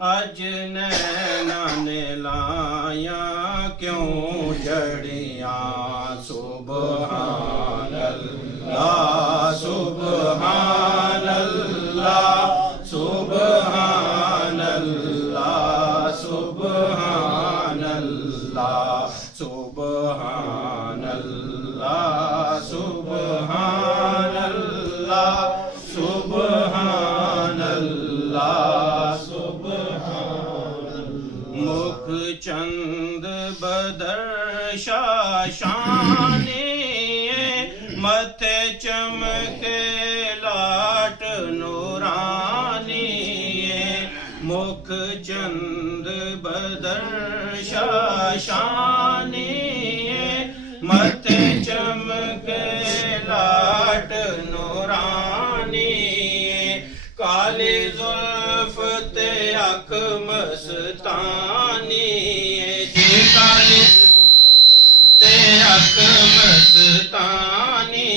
अज नैना ने लाया क्यों जड़ियाँ सुबहान अल्लाह सुबहान अल्लाह सुबहान अल्लाह सुबहान अल्लाह सुबहान अल्लाह सुबहान अल्लाह सुबहान अल्लाह मुख चंद बदर शाशाने मथे चमके लाट नूरानी मुख चंद बदर शाशाने मथे चमके लाट नूरानी काली जुल्फ ते अख मस्तानी जे काली ते अख मस्तानी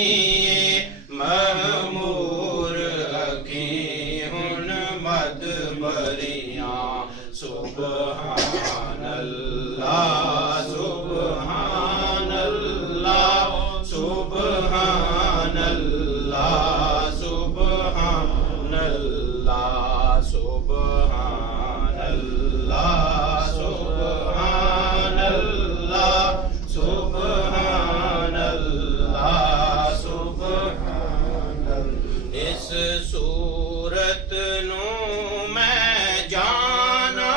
महमूर अखी हुन मद बरियां सुबहान अल्लाह सुबहान अल्लाह सुबहान अल्लाह सुबहान अल्लाह सुबहान अल्लाह सुबहान अल्लाह सुबहान अल्लाह सुबहान अल्लाह इस सूरत नू मैं जाना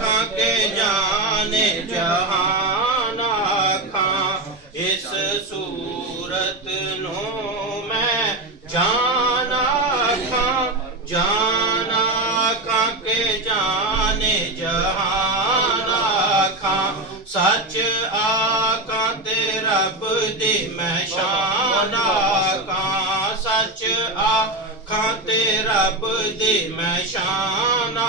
खां के जाने जहाना खां इस सूरत नू मैं जाना खां के जाने जहाना खां सच आका ते रब दी मैं शाना खां सच आका ते रब दी मैं शाना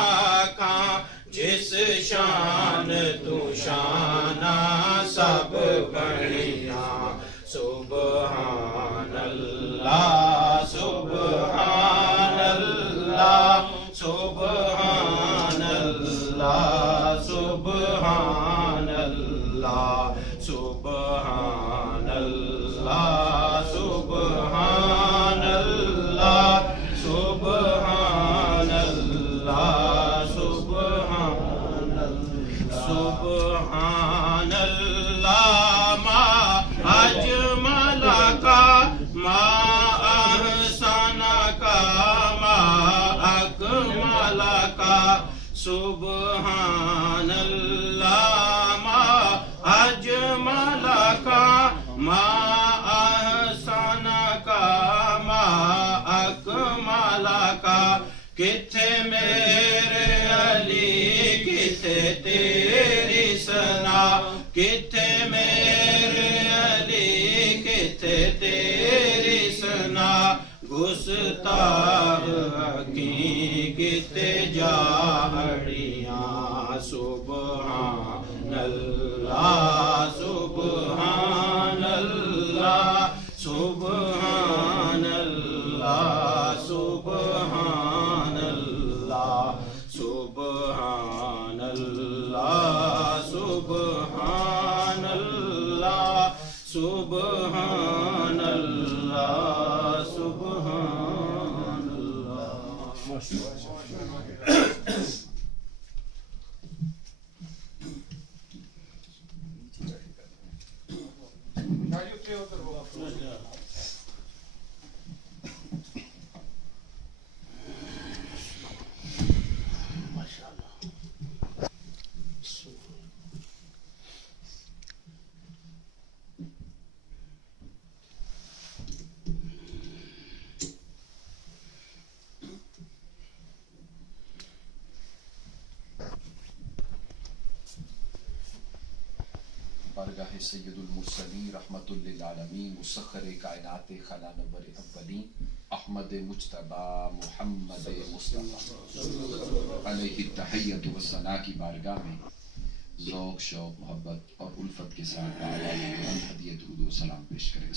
खां जिस शान तू शाना सब बढ़िया सुबहान अल्लाह सुबहान अल्लाह सुबहान अल्लाह सुबहान अल्लाह सुबहान अल्लाह सुबहान अल्लाह सुबहान अल्लाह सुबहान अल्लाह सुबहान अल्लाह मा अजमल का मा अहसन का मा अकमल का सुबहान अल्लाह मा अजमल का मा अहसन का मा अकमल का किथे मेरे अली किथे तेरी सना किथे मेरे अली किथे तेरी सना गुस्ताख की किथे जाड़ियाँ सुबहान अल्लाह सुबहान अल्लाह सुबहान अल्लाह सुबहान अल्लाह सुबहान अल्लाह सुबहान अल्लाह سبحان اللہ سبحان اللہ. بارگاہ سید المرسلین رحمت للعالمین مسخر کائنات خلا نور اولین احمد مجتبی محمد مصطفیٰ علیہ التحیۃ والثناء کی بارگاہ میں ذوق شوق محبت اور الفت کے ساتھ آواز بلند ہدیہ درود و سلام پیش کریں.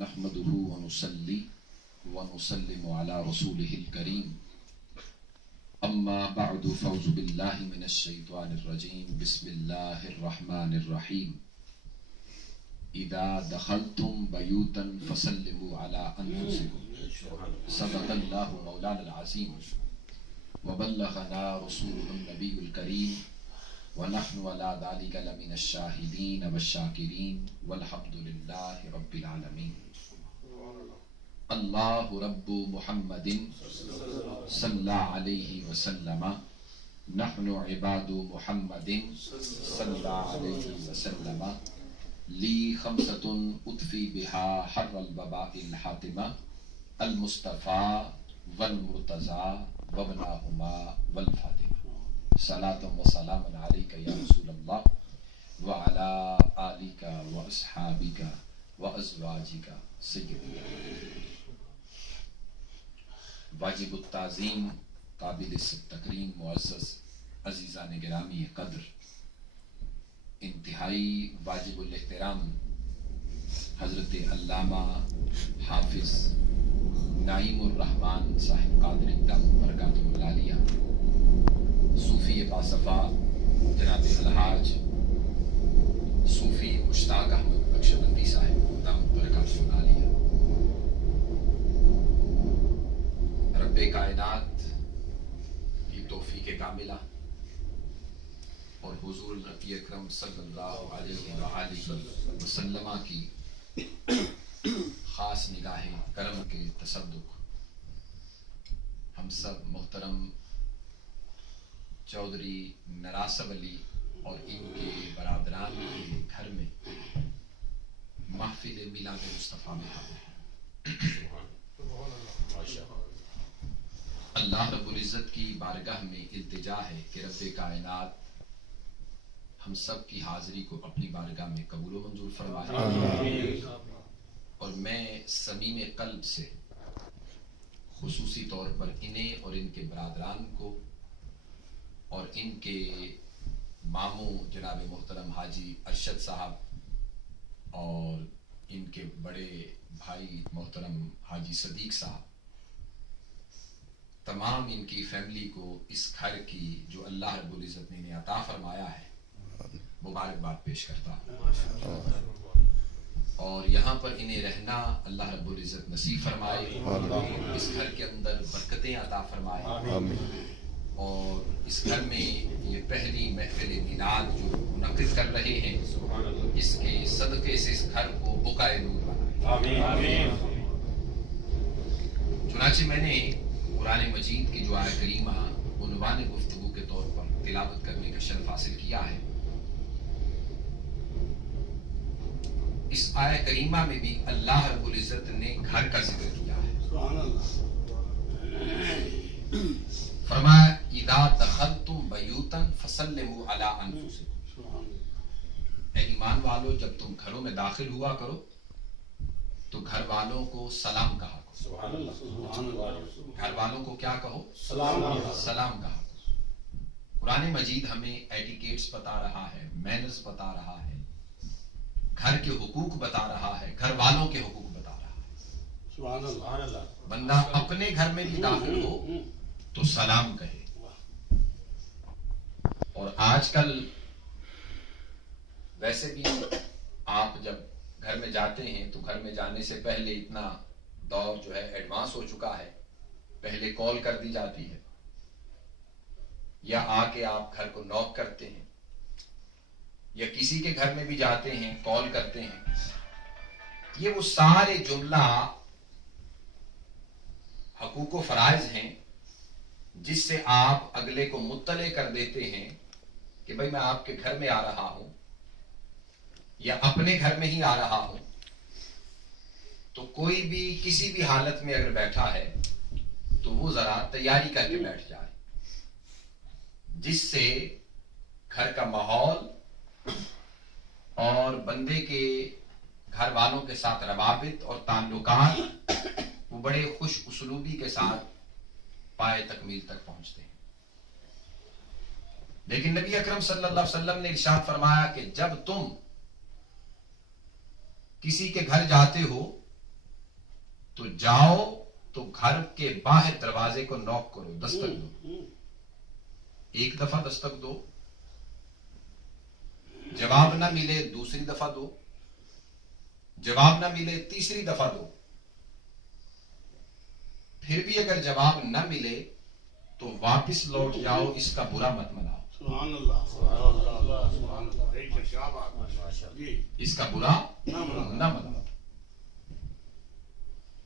نحمده ونصلي ونسلم على رسوله الكريم اما بعد فاعوذ بالله من الشيطان الرجيم بسم الله الرحمن الرحيم اذا دخلتم بيوتا فسلموا على انفسكم صدق الله مولانا العظيم وبلغنا رسوله النبي الكريم ونحن على ذلك لمن الشاهدين والشاكرين والحمد لله رب العالمين. الله رب محمد صلى عليه وسلم نحن عباد محمد صلى عليه وسلم لي خمسة أطفي بها حر الوباء الحاتمة المصطفى والمرتضى وابناهما والفاطمة. صلاة و سلام علیک یا رسول اللہ وعلی آلک و اصحابک و ازواجک سیدنا. واجب التعظیم قابل تکریم معزز عزیزان گرامی قدر انتہائی واجب الاحترام حضرت علامہ حافظ نعیم الرحمن صاحب قادر اقدام برکاتہ العالیہ صوفی باصفا جناب الحاج صوفی مشتاق احمد بخشبندی صاحب دام برکاتہ العالیہ رب کائنات کی توفیق کاملہ اور حضور نبی اکرم صلی اللہ علیہ وآلہ وسلم کی خاص نگاہ کرم کے تصدق ہم سب محترم چودھری نراسب علی اور ان کے برادران کے گھر میں محفل میلاد مصطفیٰ میں حاضر ہیں. اللہ رب العزت کی بارگاہ میں التجا ہے کہ رب کائنات ہم سب کی حاضری کو اپنی بارگاہ میں قبول و منظور فرمائے. اور میں صمیم قلب سے خصوصی طور پر انہیں اور ان کے برادران کو اور ان کے ماموں جناب محترم حاجی ارشد صاحب اور ان کے بڑے بھائی محترم حاجی صدیق صاحب تمام ان کی فیملی کو اس گھر کی جو اللہ رب العزت نے انہیں عطا فرمایا ہے مبارکباد پیش کرتا ہوں. اور یہاں پر انہیں رہنا اللہ رب العزت نصیب فرمائے, اس گھر کے اندر برکتیں عطا فرمائے, اور اس گھر میں یہ پہلی محفل میلاد جو منعقد کر رہے ہیں اس کے صدقے سے اس گھر کو بقائے نور بنائے. چنانچہ میں نے قرآن مجید کی جو آیت کریمہ عنوان گفتگو کے طور پر تلاوت کرنے کا شرف حاصل کیا ہے, اس آیت کریمہ میں بھی اللہ رب العزت نے گھر کا ذکر کیا ہے. فرمایا اذا دخلتم بیوتا فسلموا علی انفسکم, اے ایمان والو جب تم گھروں میں داخل ہوا کرو تو گھر والوں کو سلام کہا करो, घर वालों को क्या कहो? सलाम कहा। कुरान मजीद हमें एटिकेट्स बता रहा है, मैनर्स बता रहा है, घर के हुकूक बता रहा है, घर वालों के हुकूक बता रहा है। बंदा अपने घर में भी दाखिल हो तो सलाम कहे। और आजकल वैसे भी आप जब घर में जाते हैं तो घर में जाने से पहले इतना दौर जो है एडवांस हो चुका है, पहले कॉल कर दी जाती है या आके आप घर को नॉक करते हैं, या किसी के घर में भी जाते हैं कॉल करते हैं। ये वो सारे जुमला हकूक फराइज हैं जिससे आप अगले को मुत्तले कर देते हैं कि भाई मैं आपके घर में आ रहा हूं या अपने घर में ही आ रहा हूं। तो कोई भी किसी भी हालत में अगर बैठा है तो वो जरा तैयारी करके बैठ जाए, जिससे घर का माहौल और बंदे के घर वालों के साथ रवाबित और ताल्लुकात वो बड़े खुश उसलूबी के साथ पाए तकमील तक पहुंचते हैं। लेकिन नबी अकरम सल्लल्लाहु अलैहि वसल्लम ने इरशाद फरमाया कि जब तुम किसी के घर जाते हो तो जाओ तो घर के बाहर दरवाजे को नॉक करो, दस्तक दो। एक दफा दस्तक दो, जवाब ना मिले दूसरी दफा दो, जवाब ना मिले तीसरी दफा दो। फिर भी अगर जवाब न मिले तो वापस लौट जाओ, इसका बुरा मत मनाओ। इसका बुरा न मनाओ।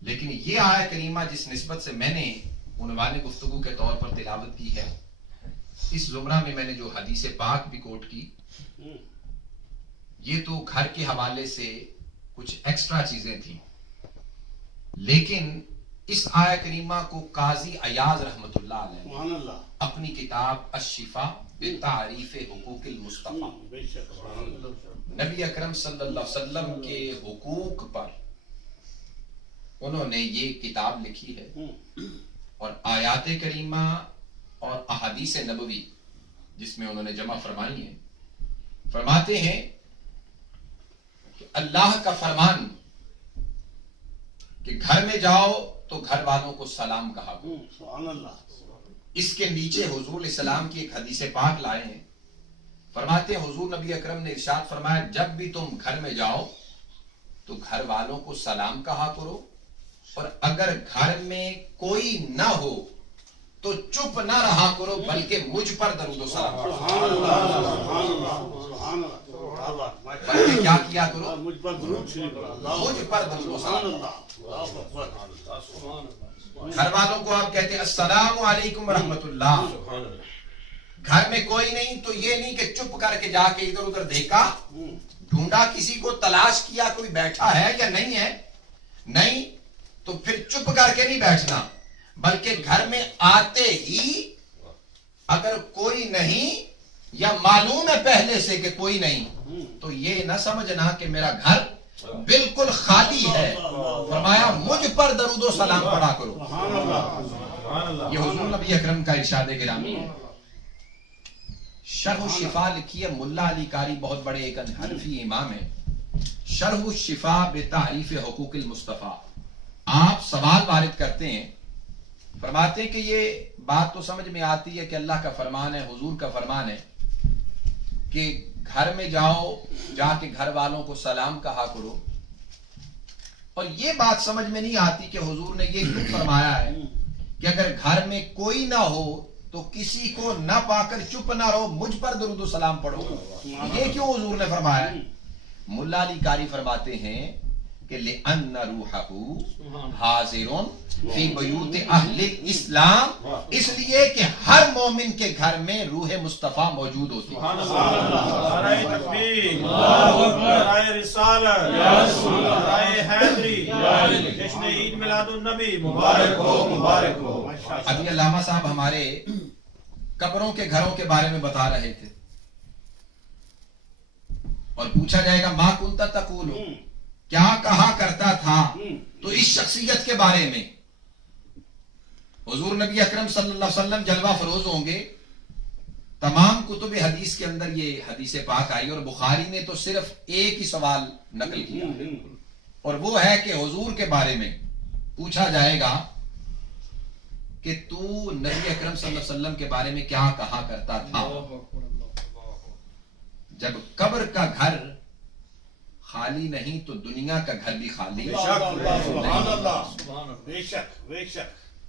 लेकिन ये आयत करीमा जिस निस्बत से मैंने उन्वाने गुफ्तगू के तौर पर तिलावत की है, इस जुमरा में मैंने जो हदीस पाक भी कोट की, ये तो घर के हवाले से कुछ एक्स्ट्रा चीजें थी। लेकिन इस आया करीमा को काजी अयाज रहमतुल्लाह अलैह अपनी किताब अश्शिफा बितारीफ हुकूकिल मुस्तफा, नबी अकरम सल्लल्लाहु अलैहि वसल्लम के हुकूक पर उन्होंने ये किताब लिखी है। और आयात करीमा और अहादीस नबवी जिसमें उन्होंने जमा फरमाई है, फरमाते हैं कि अल्लाह का फरमान कि घर में जाओ तो घर वालों को सलाम कहा। इसके नीचे हुजूर सलाम की एक हदीस पाक लाए हैं। फरमाते हैं हुजूर नबी अकरम ने इरशाद फरमाया, जब भी तुम घर में जाओ तो घर वालों को सलाम कहा करो, और अगर घर में कोई ना हो तो चुप ना रहा करो, बल्कि मुझ पर दरूद सलाम करो। बल्कि क्या किया करो? मुझ पर दरूद सलाम। घर वालों को आप कहते हैं अस्सलामु अलैकुम रहमतुल्लाह। घर में कोई नहीं तो ये नहीं कि चुप करके जाके इधर उधर देखा, ढूंढा, किसी को तलाश किया कोई बैठा है या नहीं है, नहीं तो फिर चुप करके नहीं बैठना, बल्कि घर में आते ही अगर कोई नहीं या मालूम है पहले से कि कोई नहीं, तो ये ना समझना कि मेरा घर बिल्कुल खाली है। फरमाया मुझ पर दरूद और सलाम पढ़ा करो। ये हुजूर नबी अकरम का इरशाद गिरामी है। शरह शिफा लिखी है मुल्ला अली कारी, बहुत बड़े एक हनफी इमाम है। शरह शिफा बितारीफ हुकूकिल मुस्तफा। आप सवाल वारिद करते हैं, फरमाते हैं कि ये बात तो समझ में आती है कि अल्लाह का फरमान है, हुजूर का फरमान है कि घर में जाओ, जाके घर वालों को सलाम कहा करो, और ये बात समझ में नहीं आती कि हुजूर ने ये क्यों फरमाया है कि अगर घर में कोई ना हो तो किसी को ना पाकर चुप ना रहो, मुझ पर दरूद सलाम पढ़ो। ये क्यों हुजूर ने फरमाया है? मुल्ला अली कारी फरमाते हैं कि लिअन्न रूहहू हाजिरुन फी बयूत अहले इस्लाम, इसलिए कि हर मोमिन के घर में रूह मुस्तफा मौजूद होती है। नारे तकबीर, नारे रिसालत, नारे हैदरी, जश्न ईद मिलादुन नबी मुबारक हो, मुबारक हो। अभी अल्लामा साहब हमारे कब्रों के घरों के बारे में बता रहे थे, और पूछा जाएगा मा कुंता तकूलु, کیا کہا کرتا تھا، تو اس شخصیت کے بارے میں حضور نبی اکرم صلی اللہ علیہ وسلم جلوہ فروز ہوں گے. تمام کتب حدیث کے اندر یہ حدیث پاک آئی، اور بخاری نے تو صرف ایک ہی سوال نقل کیا، اور وہ ہے کہ حضور کے بارے میں پوچھا جائے گا کہ تو نبی اکرم صلی اللہ علیہ وسلم کے بارے میں کیا کہا کرتا تھا. جب قبر کا گھر خالی نہیں تو دنیا کا گھر بھی خالی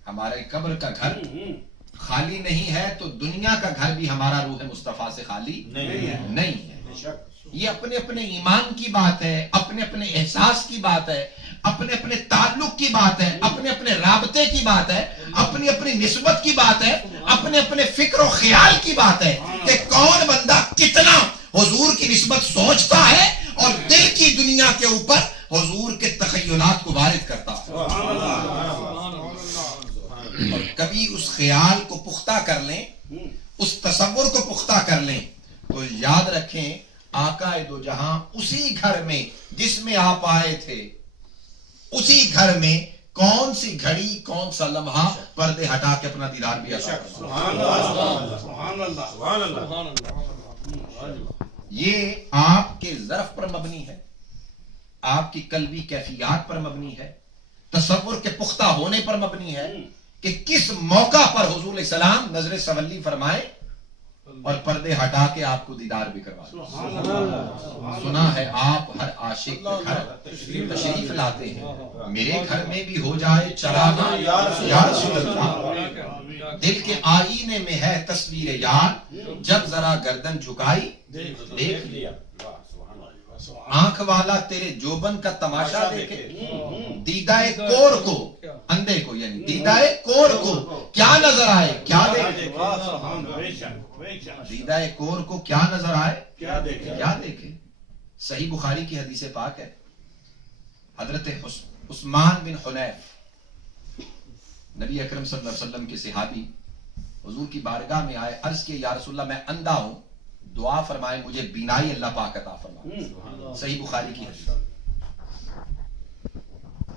ہمارے قبر کا گھر خالی نہیں ہے تو دنیا کا گھر بھی ہمارا روح مصطفیٰ سے خالی نہیں ہے. یہ اپنے اپنے ایمان کی بات ہے، اپنے اپنے احساس کی بات ہے، اپنے اپنے تعلق کی بات ہے، اپنے اپنے رابطے کی بات ہے، اپنی اپنی نسبت کی بات ہے، اپنے اپنے فکر و خیال کی بات ہے کہ کون بندہ کتنا حضور کی نسبت سوچتا ہے اور دل کی دنیا کے اوپر حضور کے تخیلات کو وارد کرتا ہے. اور کبھی اس خیال کو پختہ کر لیں، اس تصور کو پختہ کر لیں تو یاد رکھیں آقا دو جہاں اسی گھر میں جس میں آپ آئے تھے، اسی گھر میں کون سی گھڑی کون سا لمحہ پردے ہٹا کے اپنا دیدار بھی عطا کرتا. یہ آپ کے ظرف پر مبنی ہے، آپ کی قلبی کیفیات پر مبنی ہے، تصور کے پختہ ہونے پر مبنی ہے کہ کس موقع پر حضور علیہ السلام نظر سولی فرمائے اور پردے ہٹا کے آپ کو دیدار بھی کروا. سنا ہے آپ ہر عاشق کے گھر تشریف لاتے ہیں، میرے گھر میں بھی ہو جائے چراغاں یا رسول اللہ. دل کے آئینے میں ہے تصویر یار، جب ذرا گردن جھکائی دیکھ لیا. آنکھ والا تیرے جوبن کا تماشا دیکھے، دیدائے کور کو، اندھے کو یعنی دیدائے کور کو کیا نظر آئے کیا دیکھے. دیدائے کور کو کیا نظر آئے کیا دیکھے. صحیح بخاری کی حدیث پاک ہے، حضرت عثمان بن حنیف نبی اکرم صلی اللہ علیہ وسلم کے صحابی حضور کی بارگاہ میں آئے، عرض کیا یا رسول اللہ میں اندھا ہوں، دعا فرمائے مجھے بینائی اللہ پاک عطا فرمائے. صحیح بخاری کی حدیث.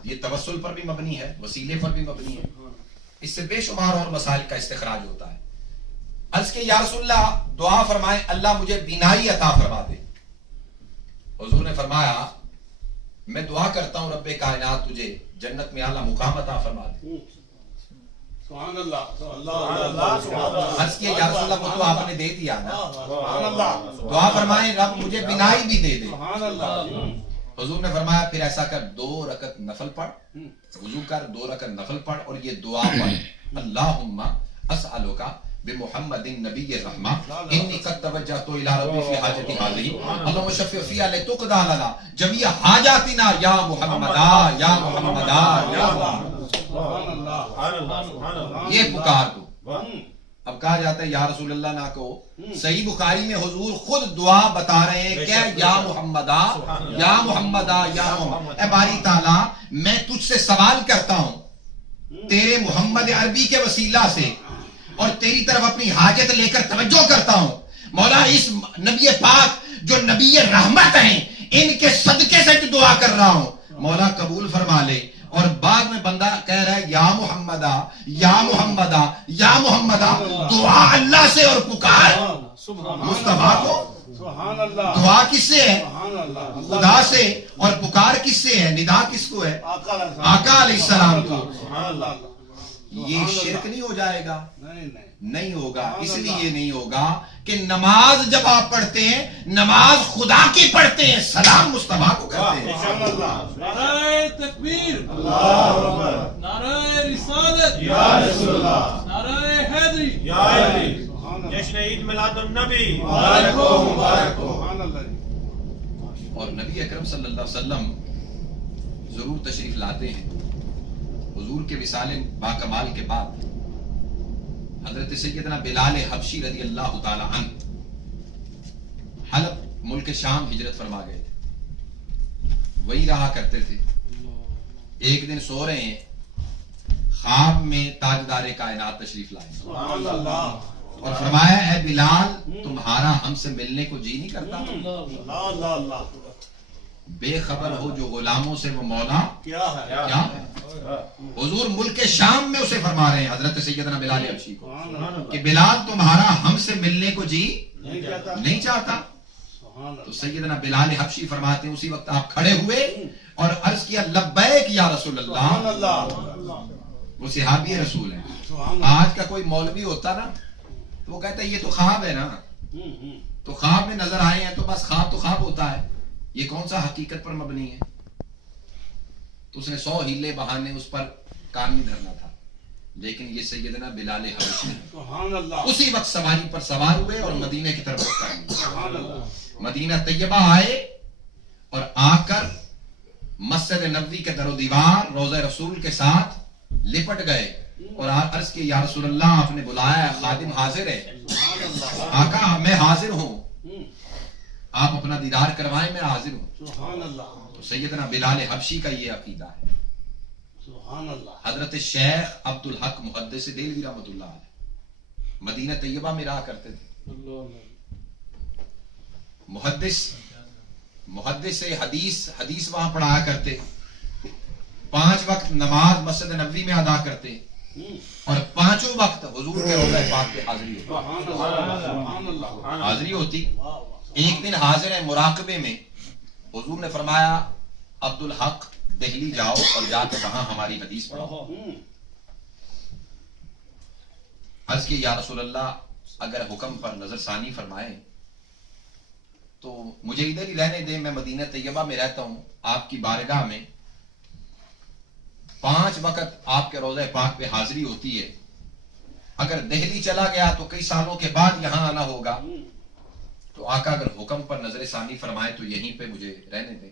یہ توسل پر بھی مبنی ہے، وسیلے پر بھی مبنی ہے، اس سے بے شمار اور مسائل کا استخراج ہوتا ہے. عرض کہ یا رسول اللہ دعا فرمائے اللہ مجھے بینائی عطا فرما دے. حضور نے فرمایا میں دعا کرتا ہوں رب کائنات تجھے جنت میں اعلیٰ مقام عطا فرما دے. سبحان اللہ. عرض کیا یا رسول اللہ وہ تو آپ نے دے دیا نا، دعا فرمائے رب مجھے بینائی بھی دے دے. حضور نے فرمایا پھر ایسا کر 2 رکعت نفل پڑھ، وضو کر 2 رکعت نفل پڑھ اور یہ دعا پڑھ اللہم اسألک بمحمد نبی الرحمہ انی قد توجہت الی ربی فی حاجتی ہذہ اللہم شفع فیہا لتقضی لنا جمیع حاجاتنا یا محمدا یا محمدا یا محمد. یہ پکار کو اب کہا جاتا ہے یا رسول اللہ نہ کہو. صحیح بخاری میں حضور خود دعا بتا رہے ہیں کہ یا محمدہ یا محمدہ یا محمد. اے باری تعالیٰ میں تجھ سے سوال کرتا ہوں تیرے محمد عربی کے وسیلہ سے اور تیری طرف اپنی حاجت لے کر توجہ کرتا ہوں مولا، اس نبی پاک جو نبی رحمت ہیں ان کے صدقے سے تو دعا کر رہا ہوں مولا قبول فرما لے. اور بعد میں بندہ کہہ رہا ہے یا محمدہ یا محمدہ یا محمدہ. دعا اللہ سے اور پکار مصطفیٰ کو. دعا کس سے ہے؟ خدا سے. اور پکار کس سے ہے؟ ندا کس کو ہے؟ آقا علیہ السلام کو. یہ شرک نہیں ہو جائے گا؟ نہیں ہوگا. اس لیے نہیں ہوگا کہ نماز جب آپ پڑھتے ہیں نماز خدا کی پڑھتے ہیں، سلام مصطفیٰ کو کرتے ہیں. نعرہ تکبیر، نعرہ رسالت، یا رسول اللہ، نعرہ حیدری، یا علی. جشن عید میلاد النبی مبارک ہو مبارک ہو. اور نبی اکرم صلی اللہ علیہ وسلم ضرور تشریف لاتے ہیں. حضور کے وصال باکمال کے بعد حضرت سیدنا بلال حبشی رضی اللہ تعالی عنہ حلب ملک شام ہجرت فرما گئے تھے، وہی رہا کرتے تھے. ایک دن سو رہے ہیں، خواب میں تاجدار کائنات تشریف لائے اور فرمایا اے بلال تمہارا ہم سے ملنے کو جی نہیں کرتا؟ بے خبر ہو جو غلاموں سے وہ مولا کیا ہے کیا ہے. حضور ملک شام میں اسے فرما رہے ہیں حضرت سیدنا بلال حبشی کو کہ بلال تمہارا ہم سے ملنے کو جی نہیں چاہتا. تو سیدنا بلال حبشی فرماتے ہیں اسی وقت آپ کھڑے ہوئے اور عرض کیا لبیک یا رسول اللہ. وہ صحابی رسول ہیں. آج کا کوئی مولوی ہوتا نا تو وہ کہتا ہے یہ تو خواب ہے نا, تو خواب میں نظر آئے ہیں تو بس خواب تو خواب ہوتا ہے, یہ کون سا حقیقت پر مبنی ہے. تو اس نے 100 ہیلے بہانے اس پر کان نہیں دھرنا تھا. لیکن یہ سیدنا بلال حبشی اسی وقت سواری پر سوار ہوئے اور مدینہ کی طرف رخ کر لیے. مدینہ طیبہ آئے اور آ کر مسجد نبوی کے در و دیوار روضہ رسول کے ساتھ لپٹ گئے اور عرض کی یا رسول اللہ آپ نے بلایا ہے, خادم حاضر ہے. آقا میں حاضر ہوں, آپ اپنا دیدار کروائیں, میں حاضر ہوں. تو سیدنا بلال حبشی کا یہ عقیدہ ہے. حضرت شیخ عبد الحق محدث دہلوی رحمۃ اللہ علیہ مدینہ طیبہ میں رہا کرتے تھے. محدث حدیث وہاں پڑھایا کرتے. 5 وقت نماز مسجد نبوی میں ادا کرتے اور 5 وقت حضور کے روضہ پاک پہ حاضری ہوتی. ایک دن حاضر ہے مراقبے میں, حضور نے فرمایا عبد الحق دہلی جاؤ اور جا کے وہاں ہماری حدیث پڑھو. عرض کی یا رسول اللہ اگر حکم پر نظر ثانی فرمائیں تو مجھے ادھر ہی رہنے دیں, میں مدینہ طیبہ میں رہتا ہوں. آپ کی بارگاہ میں 5 وقت آپ کے روضہ پاک پہ حاضری ہوتی ہے. اگر دہلی چلا گیا تو کئی سالوں کے بعد یہاں آنا ہوگا, تو آقا اگر حکم پر نظر ثانی فرمائے تو یہیں پہ مجھے رہنے دیں.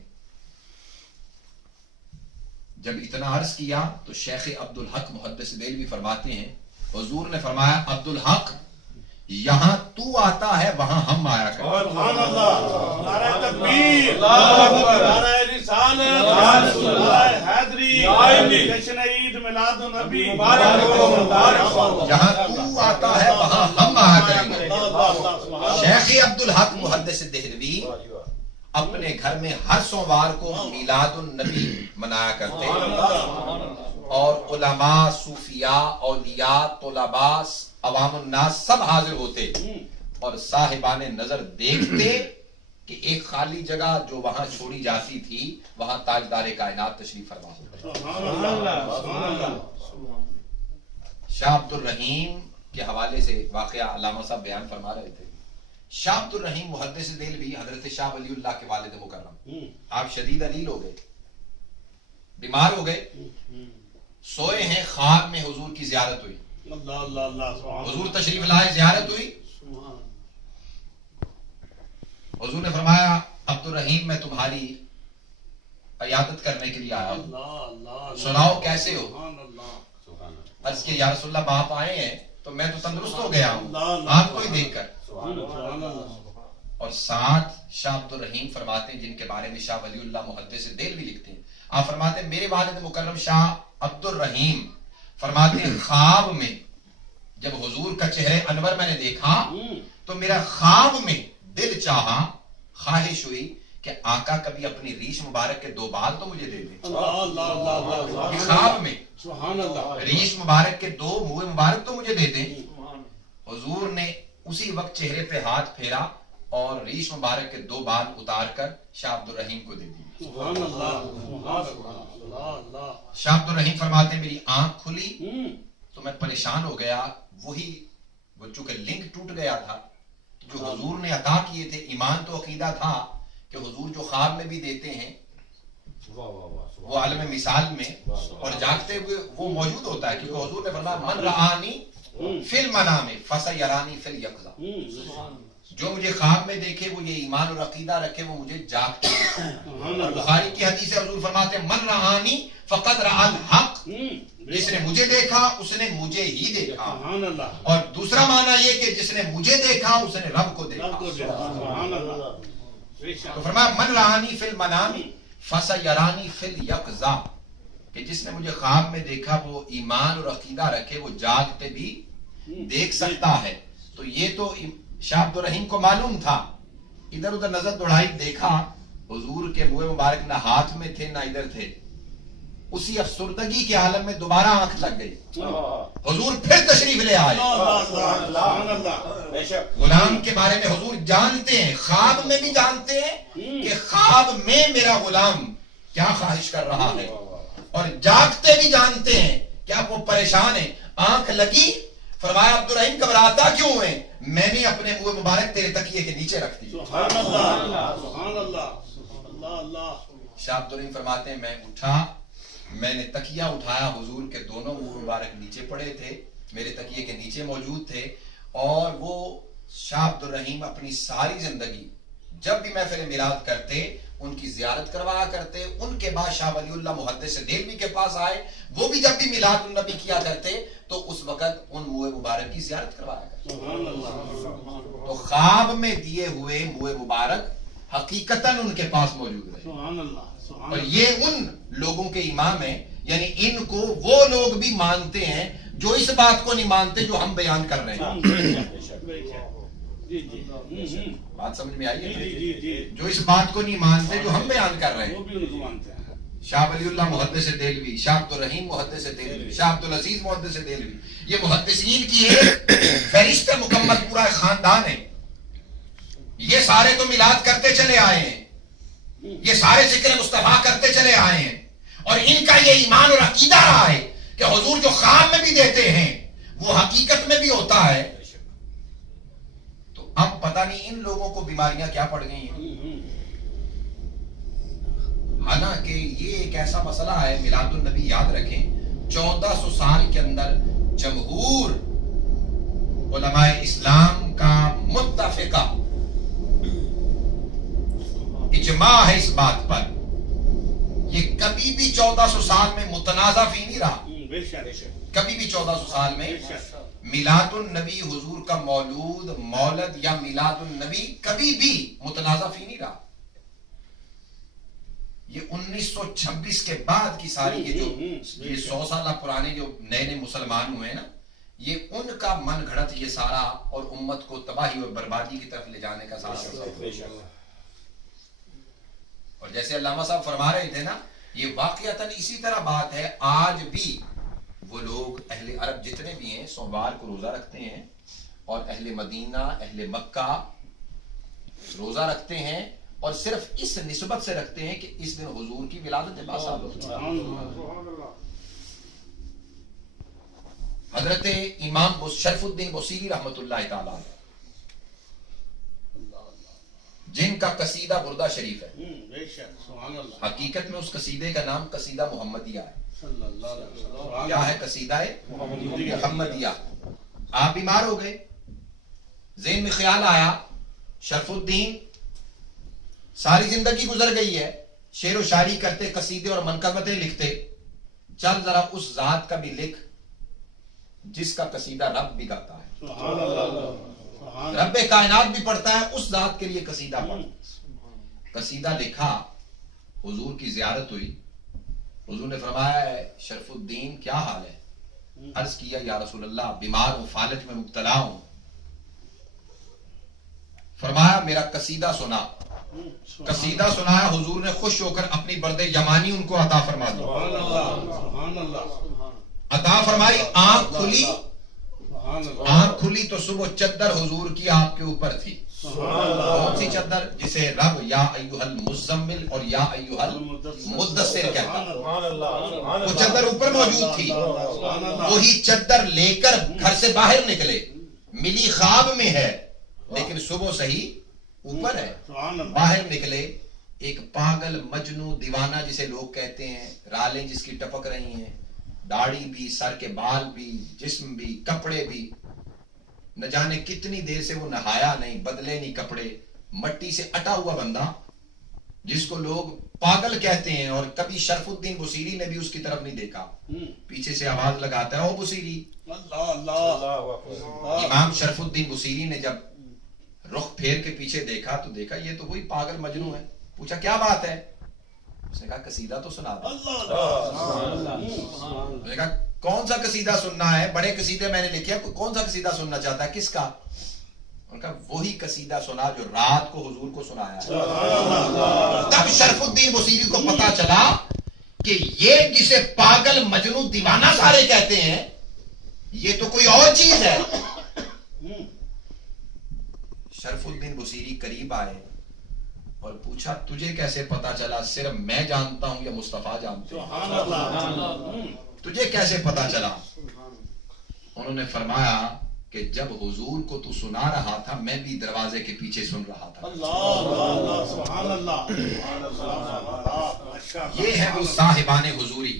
جب اتنا عرض کیا تو شیخ عبد الحق محدث دہلوی فرماتے ہیں حضور نے فرمایا عبد الحق یہاں تو آتا ہے وہاں ہم آیا کرتے. سبحان اللہ. نعرہ تکبیر, اللہ اکبر, نعرہ رسالت, یا رسول اللہ, حیدری, جشن عید میلاد النبی مبارک ہو. جہاں تو آتا ہے وہاں ہم آیا کریں گے. شیخ عبد الحق محدث دہلوی اپنے گھر میں ہر سوموار کو میلاد النبی منایا کرتے اور علماء, صوفیاء, اولیاء, طلباء, عوام الناس سب حاضر ہوتے اور صاحبان نظر دیکھتے کہ ایک خالی جگہ جو وہاں چھوڑی جاتی تھی وہاں تاجدار کائنات تشریف فرما ہوتا. شاہ عبد الرحیم کے حوالے سے واقعہ علامہ صاحب بیان فرما رہے تھے. شاہ عبد الرحیم محدث دہلوی حضرت شاہ ولی اللہ کے والد مکرم, آپ شدید علیل ہو گئے, بیمار ہو گئے, سوئے ہیں, خواب میں حضور کی زیارت ہوئی. حضور تشریف لائے, زیارت ہوئی. حضور نے فرمایا عبد الرحیم میں تمہاری عیادت کرنے کے لیے آیا ہوں, سناؤ کیسے ہو. عرض کہ یا رسول اللہ آپ آئے ہیں تو میں تو تندرست ہو گیا ہوں آپ کو ہی دیکھ کر. اور ساتھ شاہ عبد الرحیم فرماتے ہیں جن کے بارے میں شاہ ولی اللہ محدث دہلوی لکھتے ہیں, آپ فرماتے ہیں میرے والد مکرم شاہ عبد الرحیم فرماتے ہیں خواب میں جب حضور کا چہرے انور میں نے دیکھا تو میرا خواب میں دل چاہا, خواہش ہوئی کہ آقا کبھی اپنی ریش مبارک کے 2 بال تو مجھے دے دیں. خواب میں ریش مبارک کے 2 منہ مبارک تو مجھے دے دیں. حضور نے اسی وقت چہرے پہ ہاتھ پھیرا اور ریش مبارک کے 2 بال اتار کر شاہ عبد الرحیم کو دے دی. شاہ عبد الرحیم فرماتے ہیں میری آنکھ کھلی تو میں پریشان ہو گیا. وہی وہ چونکہ لنک ٹوٹ گیا تھا جو حضور نے عطا کیے تھے. ایمان تو عقیدہ تھا کہ حضور جو خواب میں بھی دیتے ہیں وہ عالم مثال میں اور جاگتے ہوئے وہ موجود ہوتا ہے, کیونکہ حضور نے فرمایا من رآنی فی المنام فسیرانی فی الیقظہ, جو مجھے خواب میں دیکھے وہ یہ ایمان اور عقیدہ رکھے وہ مجھے جاگتے ہیں. بخاری کی حدیث ہے حضور فرماتے ہیں من رآنی فقد رأى الحق, جس نے مجھے دیکھا اس نے مجھے ہی دیکھا. اور دوسرا معنی یہ کہ جس نے مجھے دیکھا اس نے رب کو دیکھا. تو فرمایا من رآنی فی المنام فسیرانی فی الیقظہ, کہ جس نے مجھے خواب میں دیکھا وہ ایمان اور عقیدہ رکھے وہ جاگتے بھی دیکھ سکتا ہے. تو یہ تو شاہ عبد الرحیم کو معلوم تھا. ادھر ادھر نظر دوڑائی, دیکھا हुजूर के मुंह मुबारक ना हाथ में थे ना इधर थे, उसी अफसुर्दगी के आलम में दोबारा आंख लग गई, हुजूर फिर तशरीफ ले आए। गुलाम के बारे में हुजूर जानते हैं, ख्वाब में भी जानते हैं कि ख्वाब में मेरा गुलाम क्या ख्वाहिश कर रहा है, और जागते भी जानते हैं कि आप वो परेशान है। आंख लगी, फरमाया अब्दुल रहीम घबराता क्यों है, मैंने अपने मुंह मुबारक तेरे तकिए के नीचे रख दी। शाह अब्दुल रहीम फरमाते हैं मैं उठा, मैंने तकिया उठाया, हुजूर के दोनों मुंह मुबारक नीचे पड़े थे, मेरे तकिए के नीचे मौजूद थे। और वो शाह अब्दुल रहीम अपनी सारी जिंदगी जब भी महफिल मिलाद करते उनकी जियारत करवाया करते। उनके बाद शाह वलीउल्लाह मुहद्दिस देलवी के पास आए, वो भी जब भी मिलाद नबी किया करते तो उस वक्त उन मुँह मुबारक की जियारत करवाया करते। तो ख्वाब में दिए हुए मुँह मुबारक हकीकतन उनके पास मौजूद रहे। और ये उन लोगों के इमाम हैं, यानी इनको वो लोग भी मानते हैं जो इस बात को नहीं मानते जो हम बयान कर रहे हैं। बात समझ में आई है? जो इस बात को नहीं मानते जो हम बयान कर रहे हैं। शाह वलीउल्लाह मुहद्दिस देलवी, शाह अब्दुल रहीम मुहद्दिस देलवी, शाह अब्दुल अजीज मुहद्दिस देलवी, ये मुहद्दिसीन की एक फहरिस्त मुकम्मल पूरा खानदान है। ये सारे तो मिलाद करते चले आए हैं, ये सारे जिक्र मुस्तफा करते चले आए हैं, और इनका ये ईमान और अकीदा रहा है कि हुजूर जो ख्वाब में भी देते हैं वो हकीकत में भी होता है। तो अब पता नहीं इन लोगों को बीमारियां क्या पड़ गई हैं। हालांकि ये एक ऐसा मसला है, मिलादुन नबी याद रखें, 1400 साल के अंदर जमहूर उलमाए इस्लाम का मुत्तफिका इजमा है इस बात पर, ये कभी भी 1400 साल में मुतनाज़ा फी नहीं रहा। कभी भी 1400 साल में मिलादुन नबी हुजूर का मौलूद मौलद या मिलादुन नबी कभी भी मुतनाज़ा फी नहीं रहा। ये 1926 के बाद की सारी ये 100 साल पुराने जो नए नए मुसलमान हुए हैं ना, ये उनका मन घड़त ये सारा, और उम्मत को तबाही और बर्बादी की तरफ ले जाने का सारा। और जैसे अल्लामा साहब फरमा रहे थे ना, ये वाकईतन इसी तरह बात है। आज भी वो लोग अहले अरब जितने भी हैं सोमवार को रोजा रखते हैं, और अहले मदीना अहले मक्का रोजा रखते हैं, और सिर्फ इस निस्बत से रखते हैं कि इस दिन हुजूर की विलादत बासाल होती है। हजरत इमाम शरफुद्दीन बुसीरी रहमतुल्लाह तआला जिनका कसीदा बुर्दा शरीफ है, हकीकत में उस कसीदे का नाम कसीदा मुहम्मदिया है। क्या है कसीदा मुहम्मदिया? आप बीमार हो गए, ज़हन में ख्याल आया, शरफुद्दीन सारी जिंदगी गुजर गई है, शेर व शायरी करते, कसीदे और मनकबतें लिखते, चल जरा उस जात का भी लिख जिसका कसीदा रब भी गाता है, रब्बे कायनात भी पढ़ता है, उस जात के लिए कसीदा पढ़। कसीदा लिखा, हुजूर की जियारत हुई, हुजूर ने फरमाया शरफुद्दीन क्या हाल है? अर्ज किया या रसूलल्लाह बीमार हूं, फालज में मुब्तला हूं। फरमाया मेरा कसीदा सुना। कसीदा सुनाया, हुजूर ने खुश होकर अपनी बर्दे यमानी उनको अता फरमा दी। अता फरमाई, आंख खुली तो सुबह चद्दर हुजूर की आपके ऊपर थी। कौन सी चद्दर? जिसे रब या अय्युहल मुज़म्मिल और या अय्युहल मुद्दस्सिर कहता, वो चद्दर ऊपर मौजूद थी। वही चद्दर लेकर घर से बाहर निकले, मिली ख्वाब में है लेकिन सुबह सही ऊपर है। बाहर निकले, एक पागल मजनू दीवाना जिसे लोग कहते हैं, रालें जिसकी टपक रही हैं, दाढ़ी भी, सर के बाल भी, जिस्म भी, कपड़े भी, न जाने कितनी देर से वो नहाया नहीं, बदले नहीं कपड़े, मट्टी से अटा हुआ बंदा जिसको लोग पागल कहते हैं। और कभी शरफुद्दीन बुसीरी ने भी उसकी तरफ नहीं देखा, पीछे से आवाज लगाता है, ओ बुसीरी। इमाम शरफुद्दीन बुसीरी ने जब रुख फेर के पीछे देखा तो देखा ये तो वही पागल मजनू है। पूछा क्या बात है? उसने कहा कसीदा तो सुना दो। उसने कहा कौन सा कसीदा सुनना है? बड़े कसीदे मैंने लिखे, कौन सा कसीदा सुनना चाहता है? किसका? ان کا وہی قصیدہ سنا جو رات کو حضور کو سنایا ہے. تب شرف الدین بصیری کو پتا چلا کہ یہ جسے پاگل مجنون دیوانہ سارے کہتے ہیں یہ تو کوئی اور چیز ہے. شرف الدین بصیری قریب آئے اور پوچھا تجھے کیسے پتا چلا؟ صرف میں جانتا ہوں یا مصطفیٰ جانتے ہیں؟ تجھے کیسے پتا چلا؟ انہوں نے فرمایا کہ جب حضور کو تو سنا رہا تھا میں بھی دروازے کے پیچھے سن رہا تھا. یہ ہے وہ صاحبان حضوری.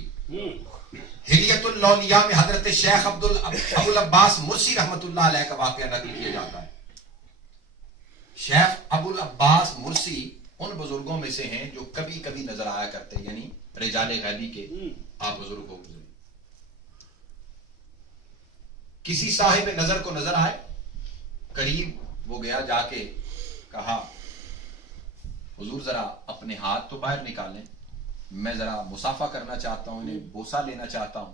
حلیت الاولیاء میں حضرت شیخ ابو العباس مرسی رحمت اللہ علیہ کا واقعہ نقل کیا جاتا ہے. شیخ ابو العباس مرسی ان بزرگوں میں سے ہیں جو کبھی کبھی نظر آیا کرتے، یعنی رجال غیبی کے آپ بزرگ ہو گزرے. کسی صاحب نظر کو نظر آئے، قریب وہ گیا، جا کے کہا حضور ذرا اپنے ہاتھ تو باہر نکالیں، میں ذرا مصافحہ کرنا چاہتا ہوں، انہیں بوسہ لینا چاہتا ہوں.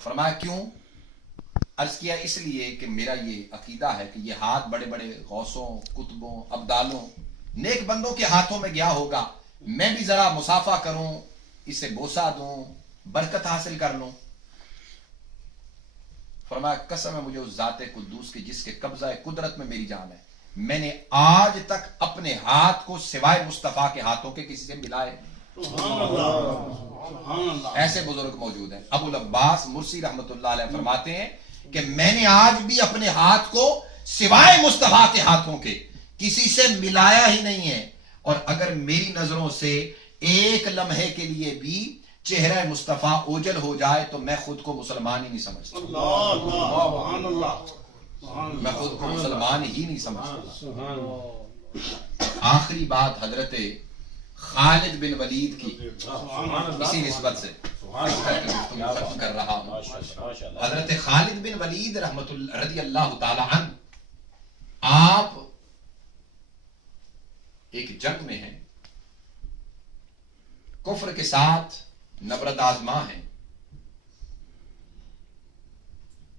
فرمایا کیوں؟ عرض کیا اس لیے کہ میرا یہ عقیدہ ہے کہ یہ ہاتھ بڑے بڑے غوثوں، قطبوں، ابدالوں، نیک بندوں کے ہاتھوں میں گیا ہوگا، میں بھی ذرا مصافحہ کروں، اسے بوسہ دوں، برکت حاصل کر لوں. فرمایا قسم ہے مجھے اس ذات قدوس کی جس کے قبضہ قدرت میں میری جان ہے، میں نے آج تک اپنے ہاتھ کو سوائے مصطفیٰ کے ہاتھوں کے کسی سے ملائے. ایسے بزرگ موجود ہیں. ابو العباس مرسی رحمت اللہ علیہ فرماتے ہیں کہ میں نے آج بھی اپنے ہاتھ کو سوائے مصطفیٰ کے ہاتھوں کے کسی سے ملایا ہی نہیں ہے، اور اگر میری نظروں سے ایک لمحے کے لیے بھی چہرہ مصطفیٰ اوجل ہو جائے تو میں خود کو مسلمان ہی نہیں سمجھتا. میں خود کو مسلمان ہی نہیں سمجھتا. آخری بات حضرت خالد بن ولید کی، اسی نسبت سے ختم کر رہا ہوں. حضرت خالد بن ولید رضی اللہ تعالی عنہ، آپ ایک جنگ میں ہیں، کفر کے ساتھ نبرد آزما ہیں،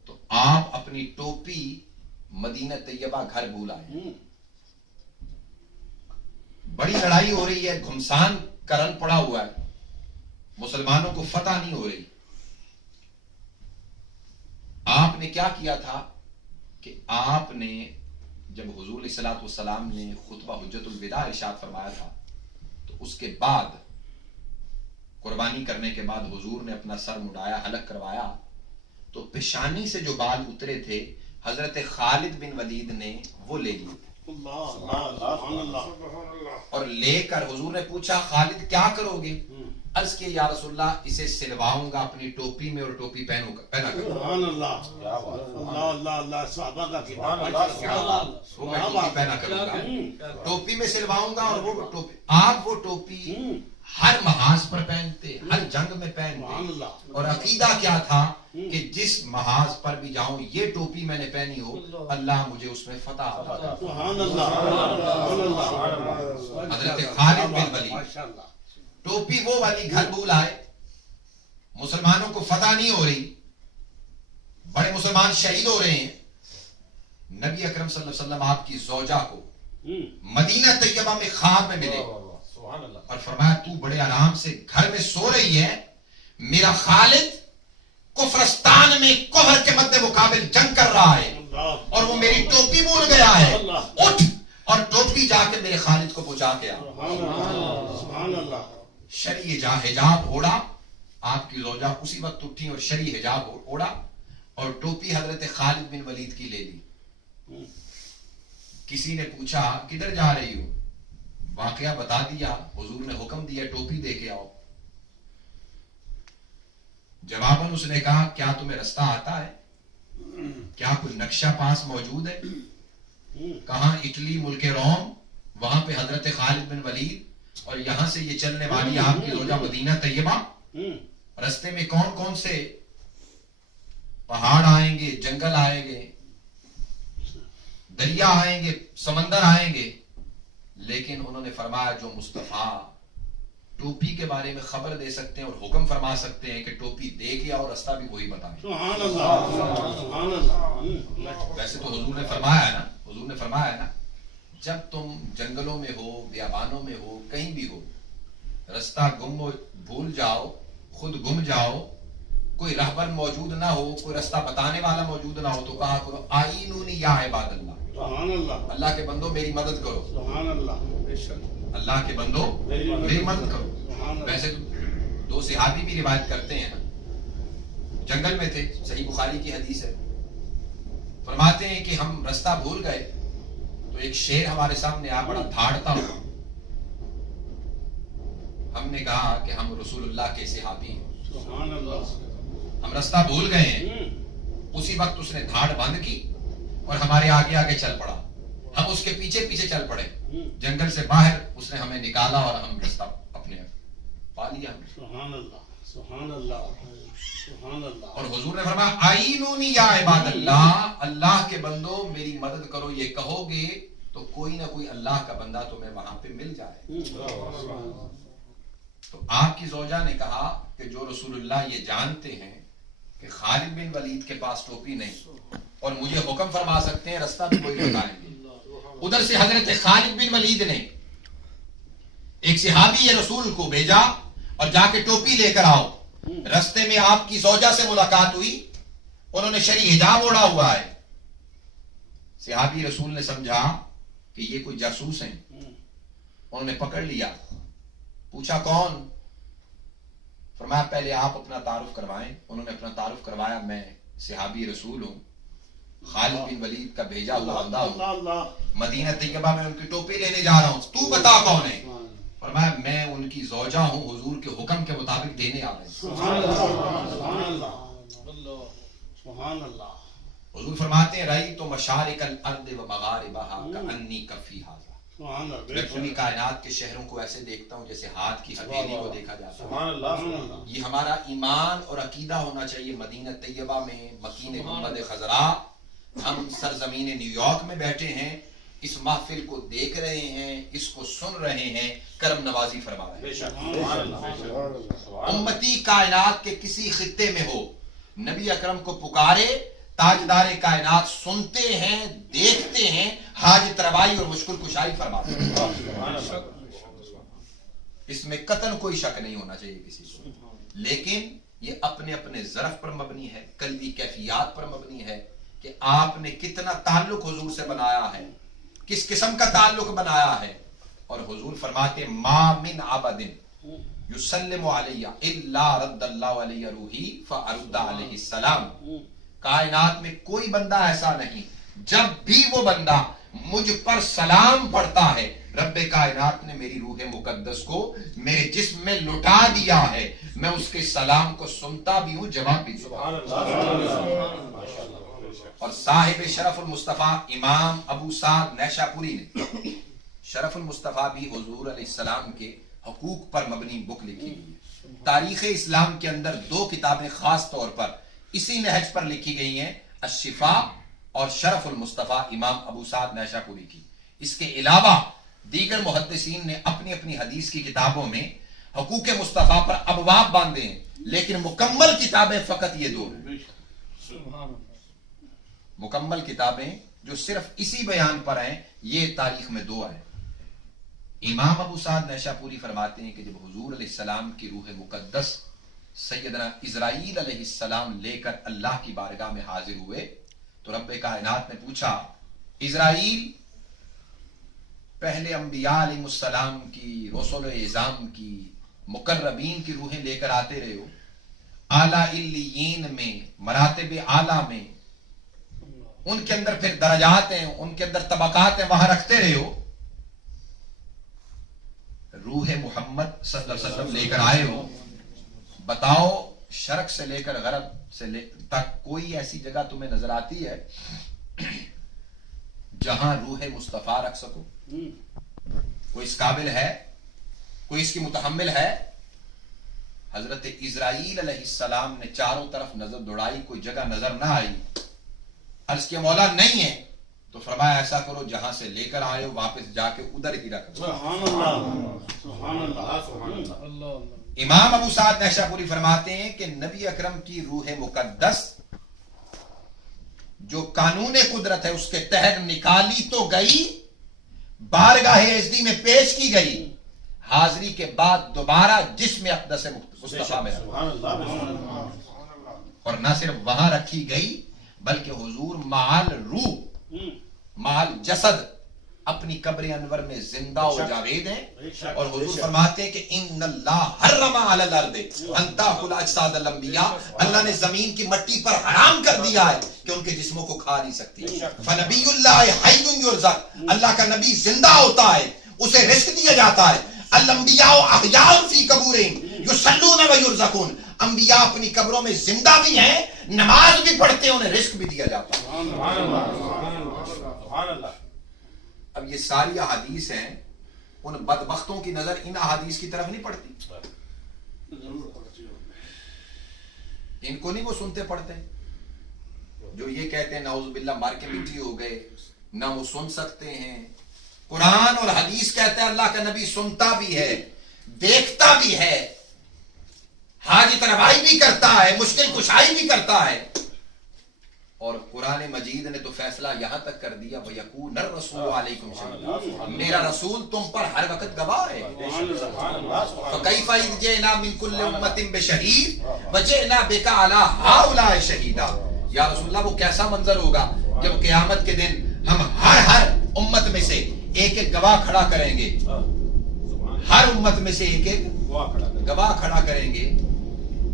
تو آپ اپنی ٹوپی مدینہ طیبہ گھر بھول آئے. بڑی لڑائی ہو رہی ہے، گھمسان کا رن پڑا ہوا ہے، مسلمانوں کو فتح نہیں ہو رہی. آپ نے کیا کیا تھا کہ آپ نے جب حضور علیہ الصلوۃ والسلام نے خطبہ حجت الوداع ارشاد فرمایا تھا تو اس کے بعد قربانی کرنے کے بعد حضور نے اپنا سر مڈایا، حلق کروایا، تو پیشانی سے جو بال اترے تھے حضرت خالد بن ولید نے وہ لے لیے تھے. اور لے کر حضور نے پوچھا خالد کیا کرو گے؟ عرض کیا یا رسول اللہ اسے سلواؤں گا اپنی ٹوپی میں اور ٹوپی پہنا کروں گا. ٹوپی میں سلواؤں گا، اور وہ ٹوپی آپ وہ ٹوپی ہر محاذ پر پہنتے، ہر جنگ میں پہنتے، اور عقیدہ کیا تھا کہ جس محاذ پر بھی جاؤں یہ ٹوپی میں نے پہنی ہو اللہ مجھے اس میں فتح عطا کرے. حضرت خالد بن ولید ٹوپی وہ والی گھر بھول آئے، مسلمانوں کو فتح نہیں ہو رہی، بڑے مسلمان شہید ہو رہے ہیں. نبی اکرم صلی اللہ علیہ وسلم آپ کی زوجہ کو مدینہ طیبہ میں خواب میں ملے اور فرمایا تو بڑے آرام سے گھر میں سو رہی ہے، میرا خالد کفرستان میں کفر کے مد مقابل جنگ کر رہا ہے اور وہ میری ٹوپی بھول گیا ہے، اٹھ اور ٹوپی جا کے میرے خالد کو پہنچا کے آ. شرعی حجاب اوڑا، آپ کی زوجہ اسی وقت اٹھی اور شرعی حجاب اوڑا اور ٹوپی حضرت خالد بن ولید کی لے لی. کسی نے پوچھا کدھر جا رہی ہو؟ واقعہ بتا دیا، حضور نے حکم دیا ٹوپی دے کے آؤ. جواباً اس نے کہا کیا تمہیں رستہ آتا ہے؟ کیا کوئی نقشہ پاس موجود ہے؟ کہاں؟ اٹلی ملک روم، وہاں پہ حضرت خالد بن ولید، اور یہاں سے یہ چلنے والی آپ کی زوجہ مدینہ طیبہ. رستے میں کون کون سے پہاڑ آئیں گے، جنگل آئیں گے، دریا آئیں گے، سمندر آئیں گے، لیکن انہوں نے فرمایا جو مصطفیٰ टोपी के बारे में खबर दे सकते हैं और हुक्म फरमा सकते हैं कि टोपी दे के आओ, रास्ता भी वही बताएं। सुभान अल्लाह, सुभान अल्लाह। वैसे तो हुजूर ने फरमाया है ना, जब तुम जंगलों में हो, बियाबानों में हो, कहीं भी हो, रास्ता भूल जाओ, खुद गुम जाओ, कोई रहबर मौजूद ना हो, कोई रास्ता बताने वाला मौजूद ना हो, तो कहा करो आईनूनी या इबादल्लाह, सुभान अल्लाह, अल्लाह के बंदो मेरी मदद करो, सुभान अल्लाह, अल्लाह के बंदो मेरी मदद करो। वैसे तो दो सहाबी भी रिवायत करते हैं ना, जंगल में थे, सही बुखारी की हदीस है, फरमाते हैं कि हम रास्ता भूल गए तो एक शेर हमारे सामने आ पड़ा धाड़ता हुआ। हमने कहा कि हम रसूलुल्लाह के सहाबी हैं, सुभान अल्लाह, हम रास्ता भूल गए हैं। उसी वक्त उसने धाड़ बंद की और हमारे आगे आगे चल पड़ा, हम उसके पीछे पीछे चल पड़े। जंगल से बाहर उसने हमें निकाला और हम रास्ता अपने पा लिया। सुभान अल्लाह, सुभान अल्लाह, सुभान अल्लाह। और हुजूर ने फरमाया आईनूनी या इबादल्लाह, अल्लाह के बंदो मेरी मदद करो, ये कहोगे तो कोई ना कोई अल्लाह का बंदा तुम्हें वहां पे मिल जाए। तो आपकी ज़ौजा ने कहा कि जो रसूलुल्लाह ये जानते हैं कि खालिद बिन वलीद के पास टोपी नहीं और मुझे हुक्म फरमा सकते हैं, रास्ता भी वही बताएंगे। उधर से हजरत खालिद बिन वलीद ने एक सहाबी ये रसूल को भेजा और जाके टोपी लेकर आओ। रास्ते में आपकी ज़ौजा से मुलाकात हुई, उन्होंने शरी हिजाब ओढ़ा हुआ है। सहाबी रसूल ने समझा कि ये कोई जासूस हैं, उन्होंने पकड़ लिया, पूछा कौन? फरमाया पहले आप अपना तारुफ करवाएं। उन्होंने अपना तारुफ करवाया, मैं सहाबी रसूल हूं, खालिद बिन वलीद का भेजा हुआ बंदा हूं, मदीना तैयबा में उनकी टोपी लेने जा रहा हूं, तू बता कौन है? फरमाया मैं उनकी ज़ौजा हूं, हुजूर के हुक्म के मुताबिक देने आ रहे हैं। हुजूर फरमाते हैं रही तो मशारिकल अर्द व मगारिबहा कअन्नी कफी हाज़ा, मैं पूरी कायनात के शहरों को ऐसे देखता हूँ जैसे हाथ की हथेली को देखा जाता है। ये हमारा ईमान और अकीदा होना चाहिए। मदीना तैयबा में मकीन मोहम्मद खजरा, हम सरजमीन न्यूयॉर्क में बैठे हैं, इस महफिल को देख रहे हैं, इसको सुन रहे हैं, करम नवाजी फरमा रहे हैं। उम्मती कायनात के किसी खित्ते में हो, नबी अकरम को पुकारे, ताजदारे कायनात सुनते हैं, देखते हैं, हाजत रवाई और मुश्किल कुशाई फरमाते हैं। इसमें कतन कोई शक नहीं होना चाहिए किसी को, लेकिन ये अपने अपने ज़रफ पर मबनी है, कल्बी कैफियत पर मबनी है कि आपने कितना ताल्लुक हुजूर से बनाया है, किस किस्म का ताल्लुक बनाया है। और हुजूर फरमाते मा मिन अबदिन युसल्लिमु अलैया इल्ला रद्दल्लाहु अलैहि रूही फअरुद्दा अलैहि सलाम, कायनात में कोई बंदा ऐसा नहीं, जब भी वो बंदा मुझ पर सलाम पढ़ता है, रब्बे कायनात ने मेरी रूह मुकद्दस को मेरे जिस्म में लुटा दिया है, मैं उसके सलाम को सुनता भी हूं, जवाब भी देता हूं। और साहिब शरफुल मुस्तफा इमाम अबू साद नैशापुरी ने शरफुल मुस्तफा भी हुजूर अलैहिस्सलाम के हकूक पर मबनी बुक लिखी गई है। तारीख इस्लाम के अंदर दो किताबें खास तौर पर इसी नहज पर लिखी गई हैं, अशिफा और शरफुल मुस्तफा इमाम अबू साद नैशापुरी की। इसके अलावा दीगर मुहद्दिसीन ने अपनी अपनी हदीस की किताबों में हकूक मुस्तफा पर अबवाब बांधे हैं, लेकिन मुकम्मल किताबें फकत ये दो हैं। मुकम्मल किताबें जो सिर्फ इसी बयान पर हैं, ये तारीख में दो हैं। इमाम अबू साद नैशापुरी फरमाते हैं कि जब हुजूर अलैहिस्सलाम की रूह मुकद्दस सैयदना इज़राइल अलैहिस्सलाम लेकर अल्लाह की बारगाह में हाजिर हुए, तो रब्बे कायनात ने पूछा, इज़राइल पहले अंबिया अलैहिस्सलाम की, रसूल इज़ाम की, मुकर्रबीन की रूहें लेकर आते रहे हो, आला इल्लियीन में, मरातिब आला में, उनके अंदर फिर दरजात हैं, उनके अंदर तबकात हैं, वहां रखते रहे हो, रूह मोहम्मद सल्लल्लाहु अलैहि वसल्लम लेकर आए हो, बताओ शर्क से लेकर गरब से तक कोई ऐसी जगह तुम्हें नजर आती है जहां रूह मुस्तफा रख सको? कोई इस काबिल है? कोई इसकी मुतहम्मिल है? हजरत इज़राइल अलैहिस्सलाम ने चारों तरफ नजर दौड़ाई, कोई जगह नजर ना आई। अर्ज किया मौला नहीं है, तो फरमाया ऐसा करो जहां से लेकर आए हो वापस जाके उधर ही रख दो। सुभान अल्लाह, सुभान अल्लाह, सुभान अल्लाह। अल्लाह अल्लाह। इमाम अबू साद नैशापुरी फरमाते हैं कि नबी अकरम की रूह मुकद्दस जो कानून कुदरत है उसके तहत निकाली तो गई, बारगाह एज़दी में पेश की गई, हाजिरी के बाद दोबारा जिस्म अक़दस मुस्तफा में सुभान अल्लाह, सुभान अल्लाह। और न सिर्फ वहां रखी गई बल्कि हुजूर माल रूह माल जसद अपनी कब्र अनवर में जिंदा और जावेद हैं। और हुजूर फरमाते हैं कि इन्नल्लाह हर्रमा अलल अर्दि अन ताकुल अजसाद अल अंबिया, अल्लाह ने जमीन की मिट्टी पर हराम कर दिया है कि उनके जिस्मों को खा नहीं सकती। फनबियुल्लाह हय्युन युरज़क़, अल्लाह का नबी जिंदा होता है, उसे रिस्क दिया जाता है। अल अंबिया अहयाउन फी कबूरिहिम युसल्लून व युरज़क़ून, अंबिया अपनी कब्रों में जिंदा भी हैं, नमाज भी पढ़ते हैं, उन्हें रिस्क भी दिया जाता है। सुभान अल्लाह, सुभान अल्लाह। अब ये सारी अहादीस हैं, उन बदबख्तों की नजर इन अहादीस की तरफ नहीं पड़ती, जरूर पढ़ती हो। इनको नहीं वो सुनते पढ़ते जो ये कहते हैं नाउज़ुबिल्लाह मार के मिट्टी हो गए, ना वो सुन सकते हैं। कुरान और हदीस कहते हैं अल्लाह का नबी सुनता भी है, देखता भी है, हाजित रवाई भी करता है, मुश्किल कुशाई भी करता है। और कुरान मजीद ने तो फैसला यहां तक कर दिया वयकून रसूल अलैकुम शहीदा, मेरा रसूल तुम पर हर वक्त गवाह है। फकैफा इज़ जिना मिन कुल्लि उम्मतिन बिशहीद व जिना बिका अला हाउला शहीदा, या रसूलल्लाह वो कैसा मंजर होगा जब क़यामत के दिन हम हर उम्मत में से एक एक गवाह खड़ा करेंगे, हर उम्मत में से एक एक गवाह खड़ा करेंगे।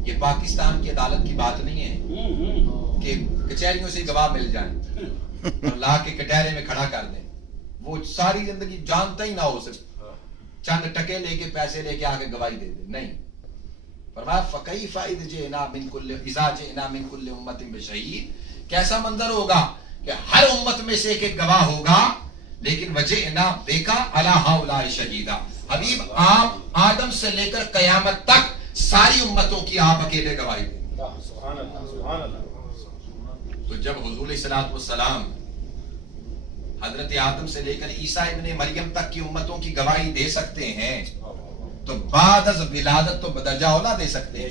ये पाकिस्तान की अदालत की बात नहीं है कि कचहरियों से गवाह मिल जाए और ला के कटहरे में खड़ा कर दें, वो सारी जिंदगी जानता ही ना हो, सिर्फ चंद टके लेके पैसे लेके आके गवाही दे दे। नहीं, फरमाया फकैफा इज़ जिना मिन कुल्लि उम्मतिन बिशहीद, कैसा मंजर होगा कि हर उम्मत में से एक एक गवाह होगा, लेकिन वजिना बेका अला हाउला शहीदा, हबीब आप आदम से लेकर कयामत तक सारी उम्मतों की आप अकेले गवाही देंगे। सुभान अल्लाह, सुभान अल्लाह। तो जब हुजूर सल्लल्लाहु अलैहि वसल्लम हजरत आदम से लेकर ईसा इब्ने मरियम तक की उम्मतों की गवाही दे सकते हैं, तो बाद अज़ विलादत तो बदरजा औला दे सकते हैं।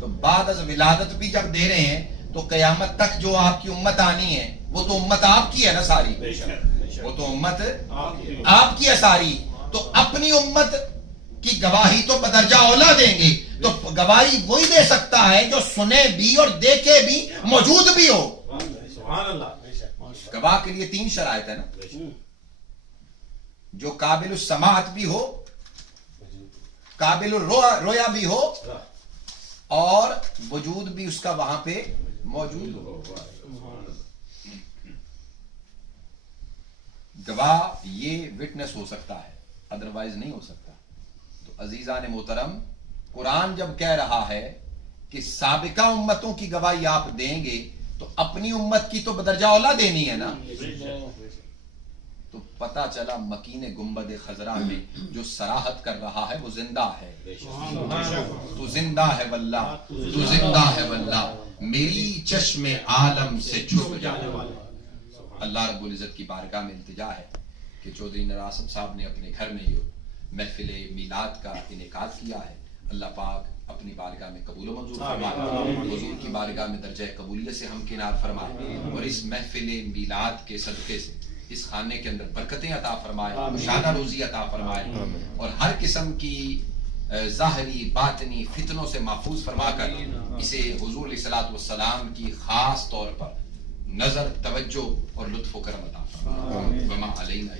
तो बाद अज़ विलादत भी जब दे रहे हैं तो कयामत तक जो आपकी उम्मत आनी है वो तो उम्मत आपकी है ना सारी, वो तो उम्मत आपकी है सारी। तो अपनी उम्मत की गवाही तो बदरजा औला देंगे, तो गवाही वही दे सकता है जो सुने भी और देखे भी, मौजूद भी हो। सुभान अल्लाह। गवाह के लिए 3 शराइत है ना, जो काबिल समाअत भी हो, काबिल रोया भी हो और वजूद भी उसका वहां पे मौजूद हो। गवाह ये विटनेस हो सकता है, अदरवाइज नहीं हो सकता। तो अजीजान मोहतरम, कुरान जब कह रहा है कि साबिका उम्मतों की गवाही आप देंगे, तो अपनी उम्मत की तो बदरजा औला देनी है ना। तो पता चला मकीन गुंबद खजरा में जो सराहत कर रहा है वो जिंदा है। तू जिंदा है वल्लाह, तू जिंदा है वल्लाह, मेरी चश्मे आलम से छुप जाने वाला। अल्लाह रब्बुल इज्जत की बारगाह में इल्तिजा है कि चौधरी नरासम साहब ने अपने घर में ये महफिल मिलाद का इनेकाद किया है। अल्लाह पाक अपनी बारगाह में कबूल मंजूर फरमाए, हुजूर की बारगाह में दर्जा कबूलियत से हमकिनार फरमाए, और इस महफिल मिलाद के सदक़े से इस खाने के अंदर बरकतें अता फरमाए, मुशाना रोजी अता फरमाए, और हर किस्म की ज़ाहरी बातनी फितनों से महफूज फरमाकर इसे हुजूर अलैहिस्सलातु वस्सलाम की खास तौर पर नजर, तवज्जो और लुत्फ़ व करम अता फरमाए। वमा अलैना